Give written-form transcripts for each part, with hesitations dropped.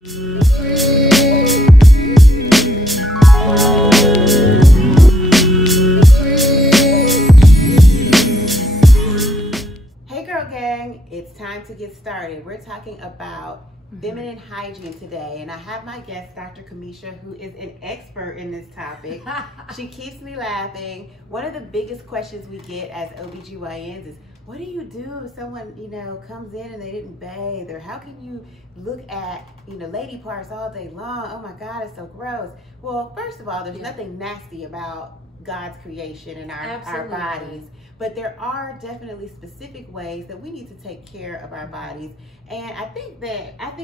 Hey girl gang, it's time to get started. We're talking about feminine hygiene today, and I have my guest, Dr. Kamesha, who is an expert in this topic. She keeps me laughing. One of the biggest questions we get as OBGYNs is, what do you do if someone, comes in and they didn't bathe? Or how can you look at, lady parts all day long? Oh my God, it's so gross. Well, first of all, there's nothing nasty about God's creation and our bodies. But there are definitely specific ways that we need to take care of our bodies. And I think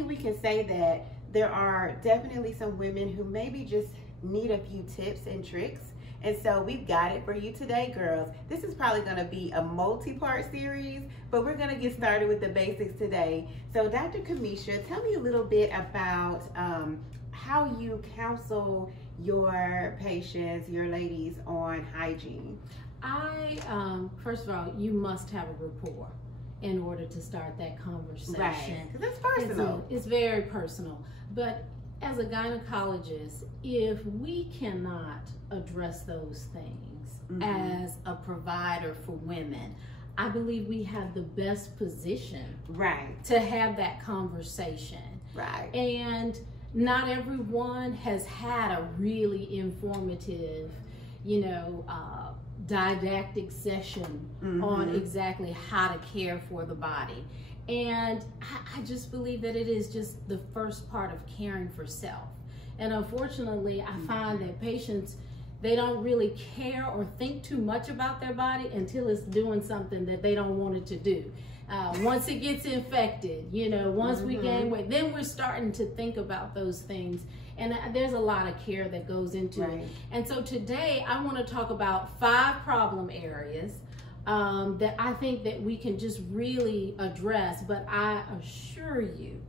we can say that there are definitely some women who maybe just need a few tips and tricks. And so we've got it for you today, girls. This is probably gonna be a multi-part series, but we're gonna get started with the basics today. So Dr. Kamesha, tell me a little bit about how you counsel your patients, your ladies, on hygiene. First of all, you must have a rapport in order to start that conversation. Right, because it's personal. It's very personal. But as a gynecologist, if we cannot address those things as a provider for women, I believe we have the best position to have that conversation. Right. And not everyone has had a really informative, didactic session on exactly how to care for the body. And I just believe that it is just the first part of caring for self. And unfortunately, I find that patients, they don't really care or think too much about their body until it's doing something that they don't want it to do. Once it gets infected, once we gain weight, then we're starting to think about those things. And there's a lot of care that goes into it. And so today I want to talk about 5 problem areas that I think that we can just really address. But I assure you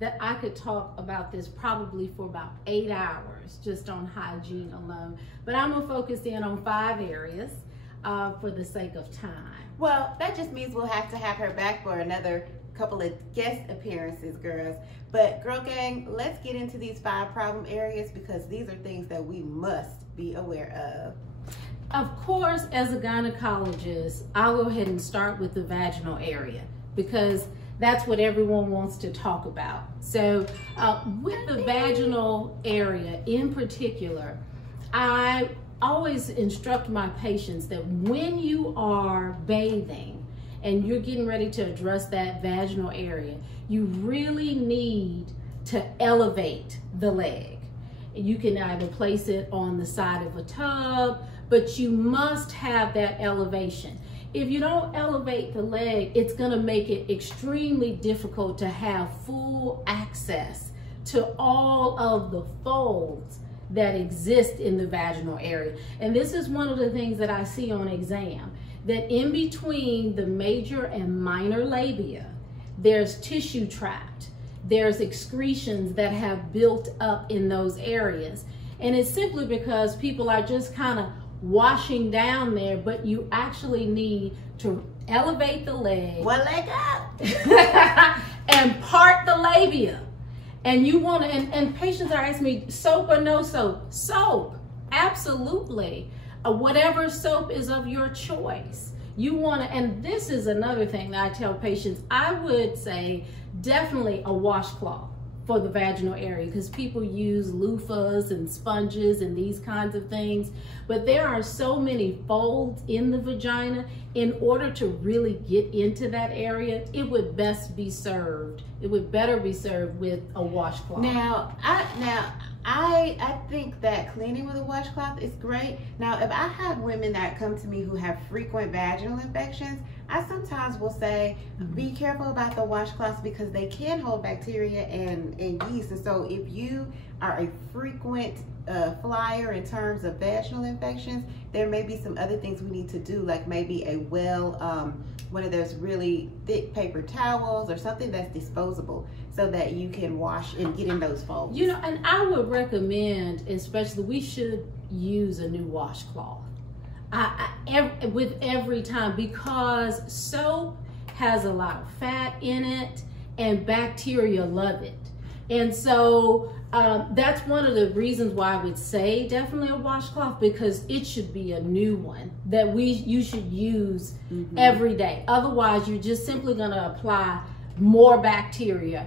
that I could talk about this probably for about 8 hours just on hygiene alone. But I'm gonna focus in on 5 areas for the sake of time. Well, that just means we'll have to have her back for another couple of guest appearances, girls. But girl gang, let's get into these 5 problem areas, because these are things that we must be aware of. Of course, as a gynecologist, I'll go ahead and start with the vaginal area, because that's what everyone wants to talk about. So with the vaginal area in particular, I always instruct my patients that when you are bathing and you're getting ready to address that vaginal area, you really need to elevate the leg. You can either place it on the side of a tub, but you must have that elevation. If you don't elevate the leg, it's gonna make it extremely difficult to have full access to all of the folds that exist in the vaginal area. And this is one of the things that I see on exam, that in between the major and minor labia, there's tissue trapped. There's excretions that have built up in those areas. And it's simply because people are just kind of washing down there, but you actually need to elevate the leg. One leg up. And part the labia. And you want to, and patients are asking me, soap or no soap? Soap, absolutely. Whatever soap is of your choice. You want to, and this is another thing that I tell patients, I would say definitely a washcloth for the vaginal area, because people use loofahs and sponges and these kinds of things, but there are so many folds in the vagina. In order to really get into that area, it would best be served. It would better be served with a washcloth. Now I think that cleaning with a washcloth is great. Now, if I have women that come to me who have frequent vaginal infections, I sometimes will say, be careful about the washcloths, because they can hold bacteria and yeast. And so if you are a frequent flyer in terms of vaginal infections, there may be some other things we need to do, like maybe a one of those really thick paper towels or something that's disposable, so that you can wash and get in those folds. And I would recommend, especially, we should use a new washcloth with every time, because soap has a lot of fat in it and bacteria love it. And so that's one of the reasons why I would say definitely a washcloth, because it should be a new one that you should use every day. Otherwise, you're just simply going to apply more bacteria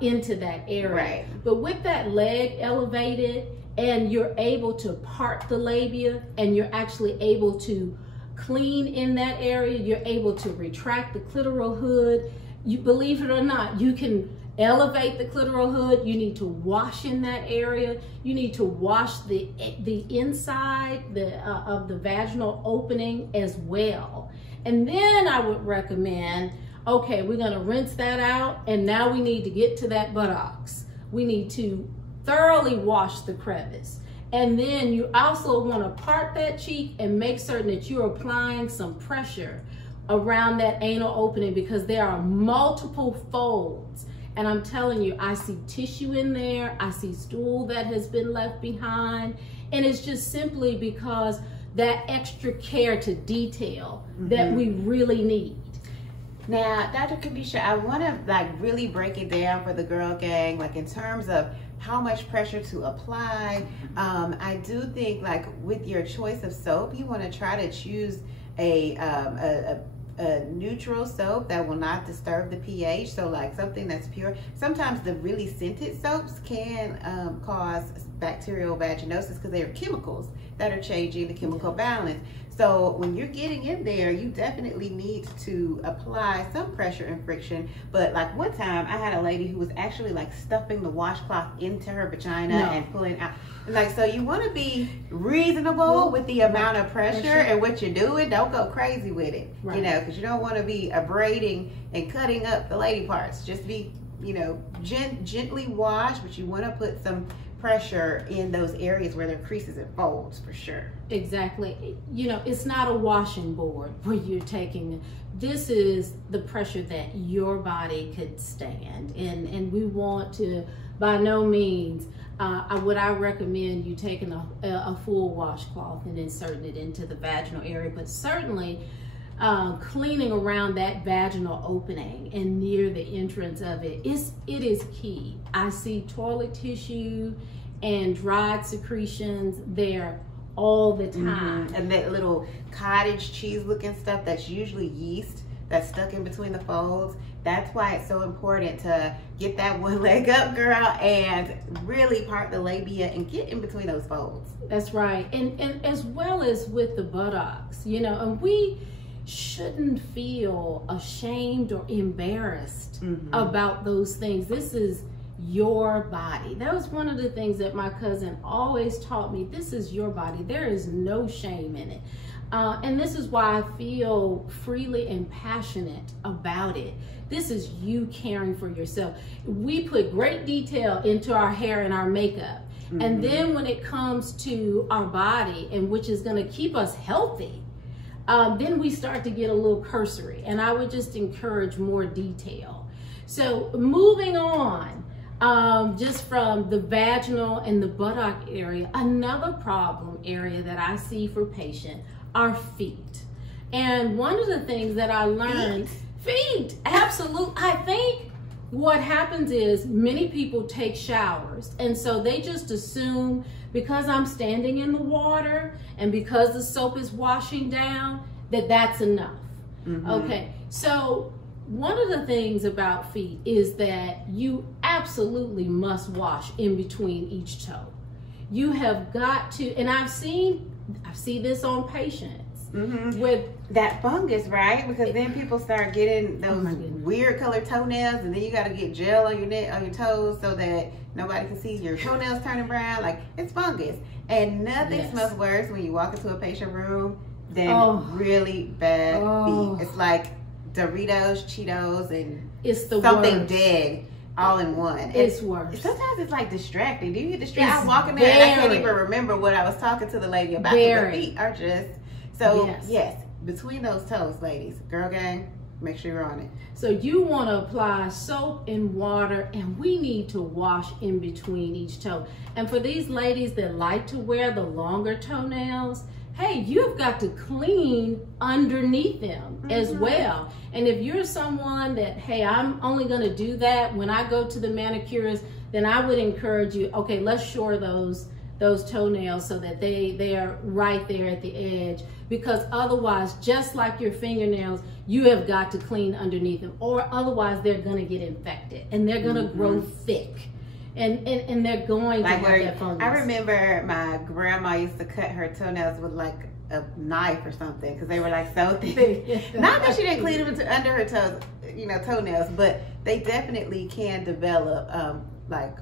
into that area. Right. But with that leg elevated and you're able to part the labia and you're actually able to clean in that area, you're able to retract the clitoral hood. You believe it or not, you can elevate the clitoral hood. You need to wash in that area. You need to wash the inside of the vaginal opening as well. And then I would recommend, okay, we're gonna rinse that out, and now we need to get to that buttocks. We need to thoroughly wash the crevice. And then you also wanna part that cheek and make certain that you're applying some pressure around that anal opening, because there are multiple folds. And I'm telling you, I see tissue in there, I see stool that has been left behind, and it's just simply because that extra care to detail that we really need. Now, Dr. Kamesha, I want to like really break it down for the girl gang, like in terms of how much pressure to apply. I do think like with your choice of soap, you want to try to choose a neutral soap that will not disturb the pH. So like something that's pure. Sometimes the really scented soaps can cause bacterial vaginosis because they are chemicals that are changing the chemical balance. So when you're getting in there, you definitely need to apply some pressure and friction. But like one time I had a lady who was actually like stuffing the washcloth into her vagina and pulling out. Like, so you want to be reasonable with the amount of pressure and what you're doing. Don't go crazy with it, you know, because you don't want to be abrading and cutting up the lady parts. Just be, you know, gently wash, but you want to put some pressure in those areas where there are creases and folds for sure. Exactly. You know, it's not a washing board where you're taking, this is the pressure that your body could stand. And we want to, by no means, would I recommend you taking a full washcloth and inserting it into the vaginal area, but certainly cleaning around that vaginal opening and near the entrance of it is key. I see toilet tissue and dried secretions there all the time. And that little cottage cheese looking stuff, that's usually yeast that's stuck in between the folds. That's why it's so important to get that one leg up, girl, and really part the labia and get in between those folds. That's right. And as well as with the buttocks, you know, and we shouldn't feel ashamed or embarrassed about those things. This is your body. That was one of the things that my cousin always taught me. This is your body. There is no shame in it. And this is why I feel freely and passionate about it. This is you caring for yourself. We put great detail into our hair and our makeup. And then when it comes to our body, and which is going to keep us healthy, then we start to get a little cursory. And I would just encourage more detail. So moving on, just from the vaginal and the buttock area, another problem area that I see for patients are feet. And one of the things that I learned, feet, absolutely. I think what happens is many people take showers, and so they just assume because I'm standing in the water and because the soap is washing down, that that's enough. Okay, so one of the things about feet is that you absolutely must wash in between each toe. You have got to, and I see this on patients with that fungus, right? Because then people start getting those weird colored toenails, and then you got to get gel on your neck, on your toes, so that nobody can see your toenails turning brown. Like, it's fungus, and nothing smells worse when you walk into a patient room than really bad feet. It's like Doritos, Cheetos, and it's the something worst. Dead all in one. It's worse. Sometimes it's like distracting. Do you get distracted? I'm walking there and I can't even remember what I was talking to the lady about. The feet are just so yes. Between those toes, ladies, girl gang, make sure you're on it. So you want to apply soap and water, and we need to wash in between each toe. And for these ladies that like to wear the longer toenails, hey, you've got to clean underneath them as well. And if you're someone that, hey, I'm only going to do that when I go to the manicurist, then I would encourage you, okay, let's shore those toenails so that they are right there at the edge, because otherwise, just like your fingernails, you have got to clean underneath them, or otherwise they're going to get infected and they're going to grow thick. And they're going to have that fungus. I remember my grandma used to cut her toenails with like a knife or something, because they were like so thick. Not that she didn't clean them under her toes, toenails, but they definitely can develop like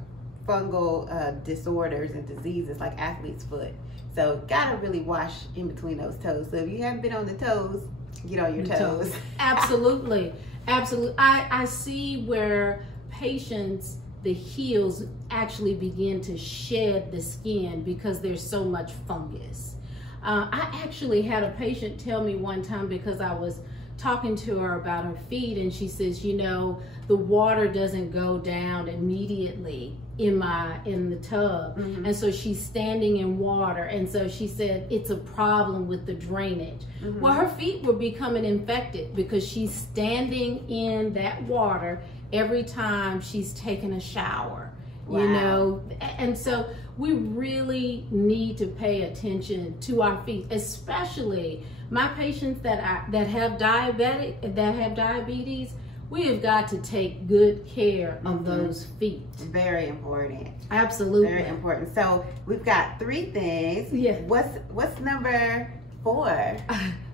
fungal disorders and diseases like athlete's foot. So gotta really wash in between those toes. So if you haven't been on the toes, get on your toes. Absolutely, absolutely. I see where patients, the heels actually begin to shed the skin because there's so much fungus. I actually had a patient tell me one time, because I was talking to her about her feet, and she says, the water doesn't go down immediately in the tub. And so she's standing in water, and so she said it's a problem with the drainage. Well, her feet were becoming infected because she's standing in that water every time she's taking a shower. Wow. And so we really need to pay attention to our feet, especially my patients that have diabetes. We have got to take good care of those feet. Very important. Absolutely. Very important. So we've got 3 things. Yeah. What's number 4?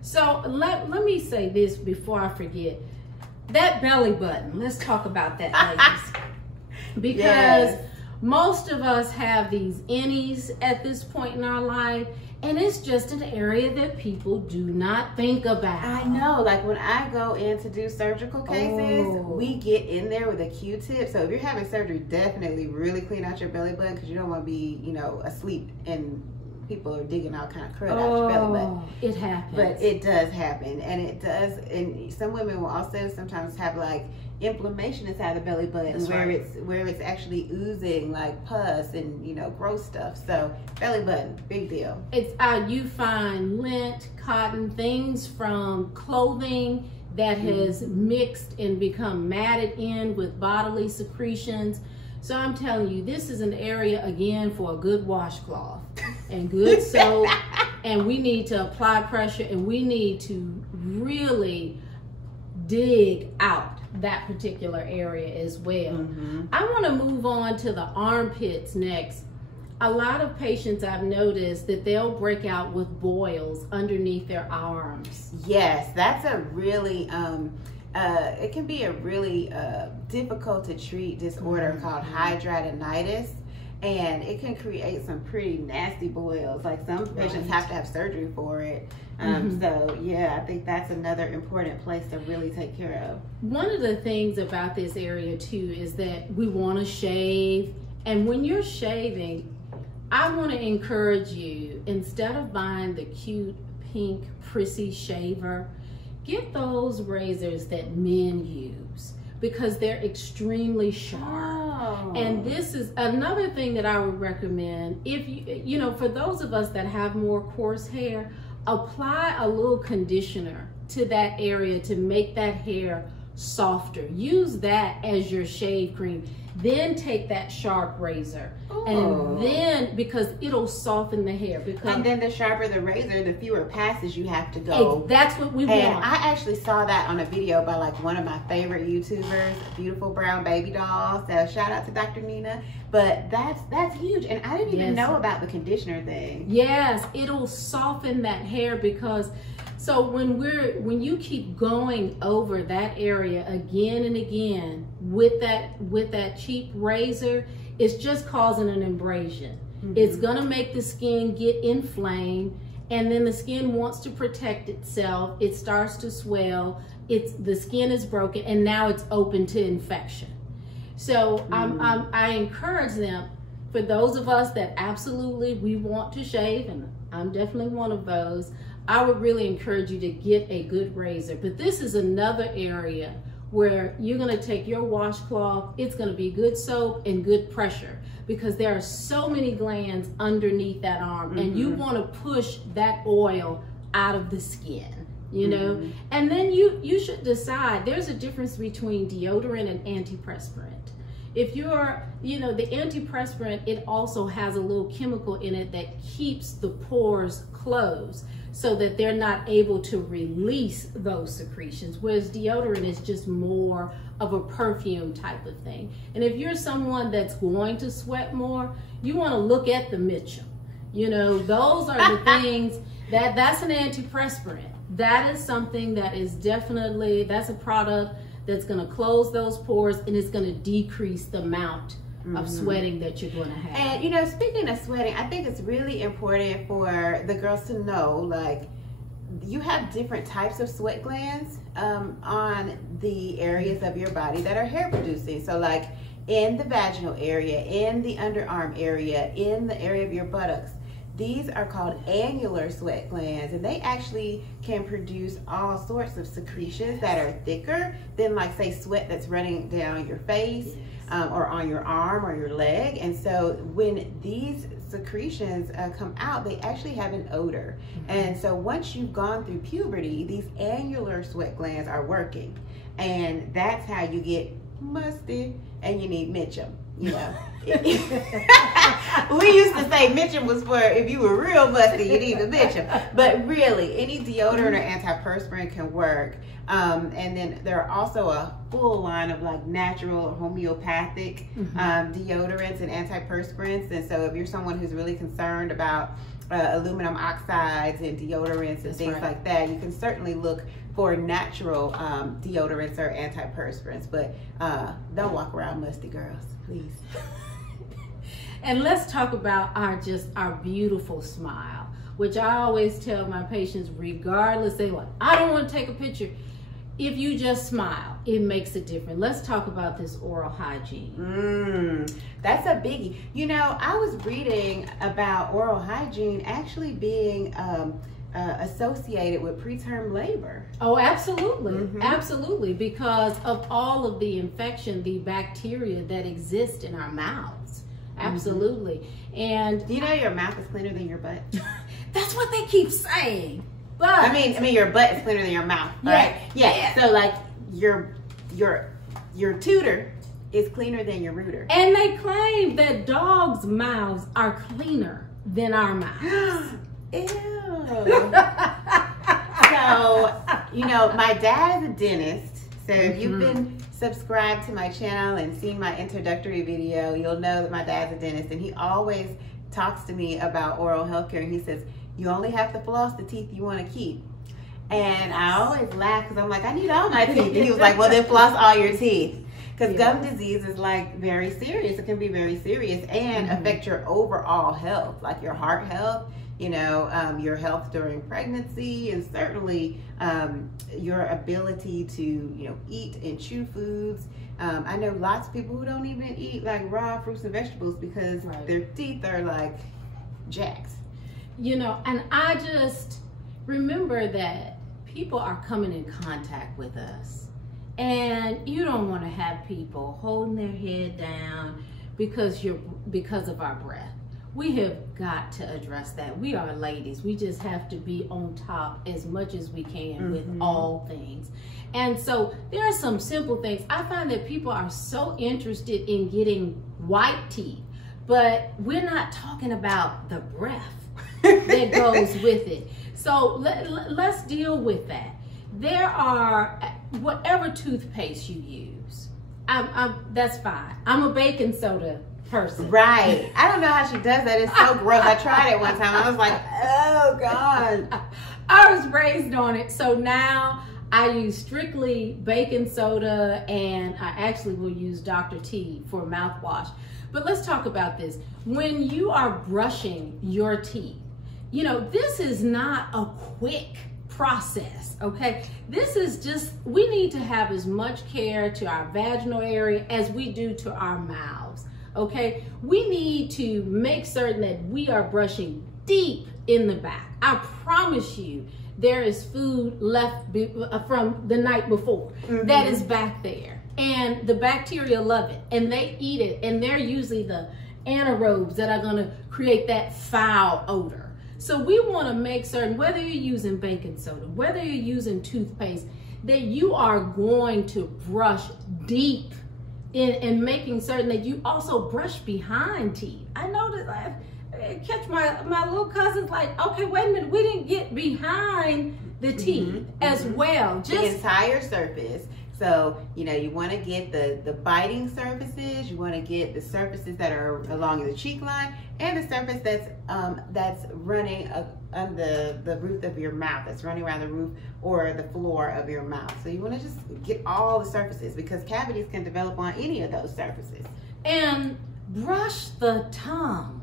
So let me say this before I forget. That belly button, let's talk about that, ladies. Because most of us have these innies at this point in our life, and it's just an area that people do not think about. I know, like when I go in to do surgical cases, we get in there with a Q-tip. So if you're having surgery, definitely really clean out your belly button, because you don't want to be, asleep and people are digging all kind of crud out your belly button. It happens. But it does happen, and it does. And some women will also sometimes have like inflammation inside the belly button. That's where it's actually oozing like pus and gross stuff. So belly button, big deal. It's you find lint, cotton, things from clothing that has mixed and become matted in with bodily secretions. So I'm telling you, this is an area again for a good washcloth and good soap, and we need to apply pressure, and we need to really dig out that particular area as well. I want to move on to the armpits next. A lot of patients, I've noticed that they'll break out with boils underneath their arms. Yes, that's a really it can be a really difficult to treat disorder called hidradenitis, and it can create some pretty nasty boils. Like some patients have to have surgery for it. So yeah, I think that's another important place to really take care of. One of the things about this area too is that we want to shave, and when you're shaving, I want to encourage you, instead of buying the cute pink prissy shaver, get those razors that men use, because they're extremely sharp. And this is another thing that I would recommend. If for those of us that have more coarse hair, apply a little conditioner to that area to make that hair softer. Use that as your shave cream. Then take that sharp razor, and then, because it'll soften the hair. And then the sharper the razor, the fewer passes you have to go. That's what we want. I actually saw that on a video by like one of my favorite YouTubers, Beautiful Brown Baby Doll. So shout out to Dr. Nina. But that's huge, and I didn't even know about the conditioner thing. Yes, it'll soften that hair, because so when you keep going over that area again and again with that cheap razor, it's just causing an abrasion. It's gonna make the skin get inflamed, and then the skin wants to protect itself. It starts to swell. The skin is broken, and now it's open to infection. So I encourage them, for those of us that absolutely we want to shave, and I'm definitely one of those, I would really encourage you to get a good razor. But this is another area where you're going to take your washcloth, it's going to be good soap and good pressure, because there are so many glands underneath that arm, and you want to push that oil out of the skin, you know. And then you should decide, there's a difference between deodorant and antiperspirant. If you're, you know, the antiperspirant, it also has a little chemical in it that keeps the pores closed so that they're not able to release those secretions, whereas deodorant is just more of a perfume type of thing. And if you're someone that's going to sweat more, you want to look at the Mitchum. You know, those are the things that's an antiperspirant. That is something that is definitely, that's a product that's going to close those pores, and it's going to decrease the amount of sweating that you're going to have. And you know, speaking of sweating, I think it's really important for the girls to know, like, you have different types of sweat glands on the areas of your body that are hair producing. So like in the vaginal area, in the underarm area, in the area of your buttocks, these are called annular sweat glands, and they actually can produce all sorts of secretions that are thicker than, like, say, sweat that's running down your face or on your arm or your leg. And so when these secretions come out, they actually have an odor. And so once you've gone through puberty, these annular sweat glands are working, and that's how you get musty and you need Mitchum, you know. We used to say Mitchum was for if you were real musty, you need a Mitchum. But really, any deodorant or antiperspirant can work. And then there are also a full line of like natural or homeopathic deodorants and antiperspirants. And so if you're someone who's really concerned about aluminum oxides and deodorants and things like that, you can certainly look for natural deodorants or antiperspirants. But don't walk around musty, girls, please. And let's talk about our beautiful smile, which I always tell my patients, regardless, they like, I don't want to take a picture. If you just smile, it makes a difference. Let's talk about this oral hygiene. That's a biggie. You know, I was reading about oral hygiene actually being associated with preterm labor. Oh, absolutely. Absolutely, because of all of the infection, the bacteria that exist in our mouths. Absolutely. And do you know your mouth is cleaner than your butt? That's what they keep saying. But I mean your butt is cleaner than your mouth, right? Yeah. So like your tutor is cleaner than your rooter. And they claim that dogs' mouths are cleaner than our mouths. Ew. So, you know, my dad is a dentist. So if you've been subscribed to my channel and seen my introductory video, you'll know that my dad's a dentist, and he always talks to me about oral health care, and he says, you only have to floss the teeth you want to keep. And I always laugh because I'm like, I need all my teeth. And he was like, well, then floss all your teeth. Because gum disease is like very serious. It can be very serious and affect your overall health, like your heart health, you know, your health during pregnancy, and certainly your ability to, you know, eat and chew foods. I know lots of people who don't even eat like raw fruits and vegetables because their teeth are like jacked. You know, and I just remember that people are coming in contact with us, and you don't want to have people holding their head down because of our breath. We have got to address that. We are ladies. We just have to be on top as much as we can with all things. And so there are some simple things. I find that people are so interested in getting white teeth, but we're not talking about the breath that goes with it. So let's deal with that. There are, whatever toothpaste you use, that's fine. I'm a baking soda person. Right. I don't know how she does that. It's so gross. I tried it one time. I was like, oh God. I was raised on it. So now I use strictly baking soda, and I actually will use Dr. T for mouthwash. But let's talk about this. When you are brushing your teeth, you know, this is not a quick process, okay? This is just, we need to have as much care to our vaginal area as we do to our mouths, okay? We need to make certain that we are brushing deep in the back. I promise you there is food left from the night before that is back there. And the bacteria love it and they eat it, and they're usually the anaerobes that are going to create that foul odor. So we want to make certain, whether you're using baking soda, whether you're using toothpaste, that you are going to brush deep in making certain that you also brush behind teeth. I know that I catch my little cousins like, okay, wait a minute, we didn't get behind the teeth as well. Just the entire surface. So, you know, you want to get the biting surfaces, you want to get the surfaces that are along the cheek line, and the surface that's running on the roof of your mouth, that's running around the roof or the floor of your mouth. So you want to just get all the surfaces, because cavities can develop on any of those surfaces. And brush the tongue.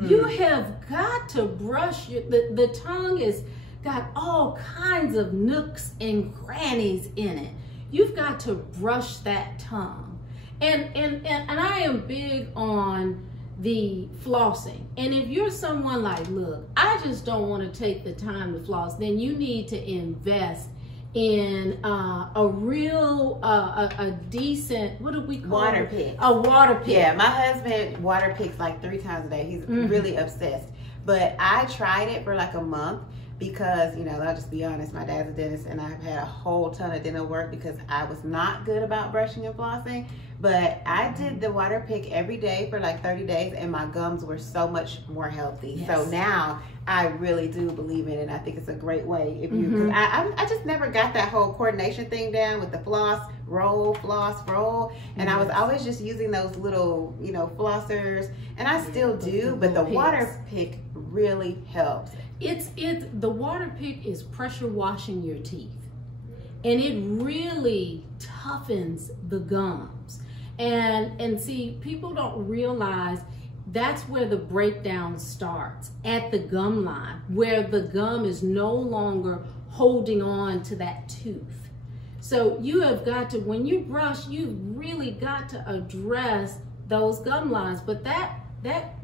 You have got to brush the tongue is got all kinds of nooks and crannies in it. You've got to brush that tongue. And I am big on the flossing. And if you're someone like, look, I just don't want to take the time to floss, then you need to invest in a real, a decent, what do we call Waterpik. A Waterpik. Yeah, my husband Waterpiks like 3 times a day. He's really obsessed. But I tried it for like a month, because, you know, I'll just be honest, my dad's a dentist and I've had a whole ton of dental work because I was not good about brushing and flossing. But I did the Waterpik every day for like 30 days and my gums were so much more healthy. Yes. So now I really do believe in it, and I think it's a great way. If you, cause I just never got that whole coordination thing down with the floss, roll, and I was always just using those little, you know, flossers, and I still do, but the Waterpik really helps. The Waterpik is pressure washing your teeth, and it really toughens the gums. And see, people don't realize that's where the breakdown starts, at the gum line, where the gum is no longer holding on to that tooth. So you have got to, when you brush, you've really got to address those gum lines. But that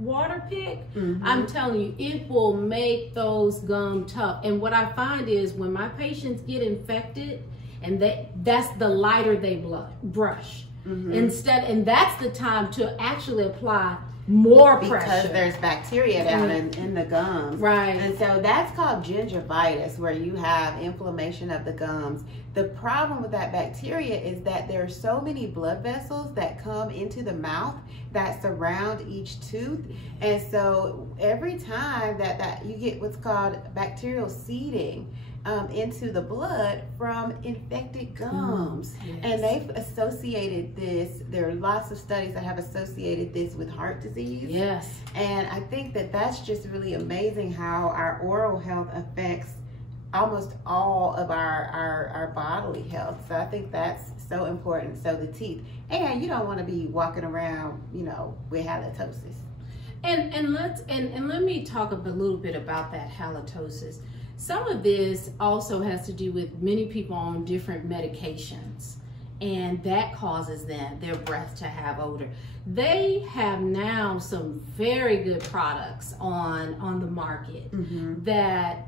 Waterpik, I'm telling you, it will make those gums tough. And what I find is when my patients get infected, and that's the lighter they brush. Instead, and that's the time to actually apply more pressure. Because there's bacteria down in the gums. Right. And so that's called gingivitis, where you have inflammation of the gums. The problem with that bacteria is that there are so many blood vessels that come into the mouth that surround each tooth. And so every time that you get what's called bacterial seeding into the blood from infected gums. Yes. And they've associated this, there are lots of studies that have associated this with heart disease. Yes. And I think that that's just really amazing how our oral health affects almost all of our bodily health. So I think that's so important. So the teeth, and you don't want to be walking around, you know, with halitosis. And let me talk a little bit about that halitosis. Some of this also has to do with many people on different medications, and that causes their breath to have odor. They have now some very good products on the market that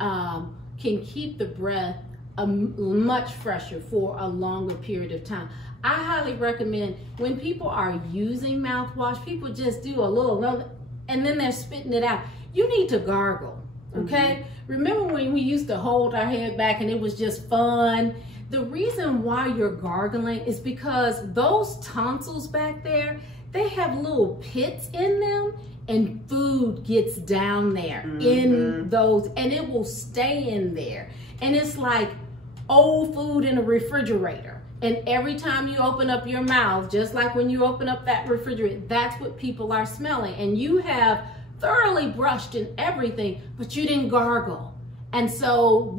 can keep the breath much fresher for a longer period of time. I highly recommend, when people are using mouthwash, people just do a little and then they're spitting it out. You need to gargle, okay? Remember when we used to hold our head back and it was just fun? The reason why you're gargling is because those tonsils back there, they have little pits in them, and food gets down there in those, and it will stay in there. And it's like old food in a refrigerator. And every time you open up your mouth, just like when you open up that refrigerator, that's what people are smelling. And you have thoroughly brushed and everything, but you didn't gargle. And so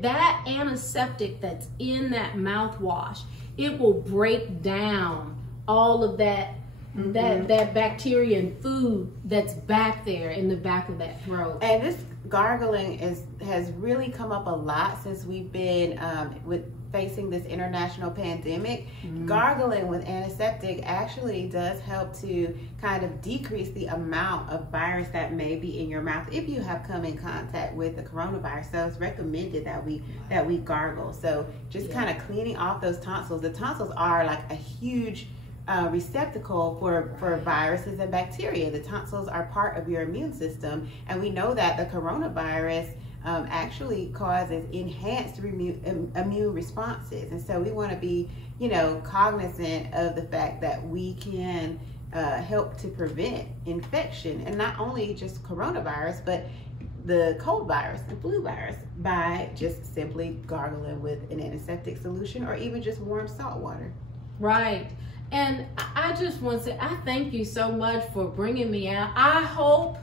that antiseptic that's in that mouthwash, it will break down all of that that bacteria and food that's back there in the back of that throat. And this gargling has really come up a lot since we've been facing this international pandemic. Gargling with antiseptic actually does help to kind of decrease the amount of virus that may be in your mouth if you have come in contact with the coronavirus. So it's recommended that we gargle. So just kind of cleaning off those tonsils. The tonsils are like a huge receptacle for viruses and bacteria. The tonsils are part of your immune system, and we know that the coronavirus actually causes enhanced immune responses. And so we want to be, cognizant of the fact that we can help to prevent infection, and not only just coronavirus, but the cold virus, the flu virus, by just simply gargling with an antiseptic solution or even just warm salt water. Right. And I just want to say, I thank you so much for bringing me out. I hope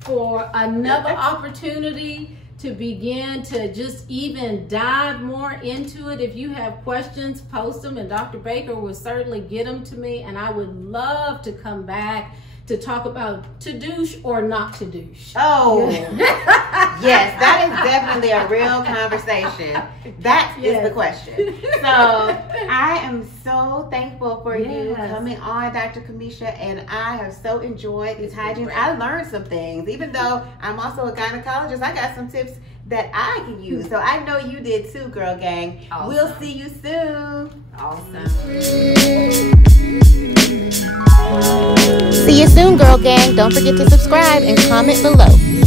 for another opportunity to begin to just even dive more into it. If you have questions, post them, and Dr. Baker will certainly get them to me. And I would love to come back to talk about to douche or not to douche. Oh, yes, that is definitely a real conversation. That is the question. So I am so thankful for you coming on, Dr. Kamesha, and I have so enjoyed these hygienes. I learned some things. Even though I'm also a gynecologist, I got some tips that I can use. So I know you did too, girl gang. Awesome. We'll see you soon. Awesome. See you soon, girl gang. Don't forget to subscribe and comment below.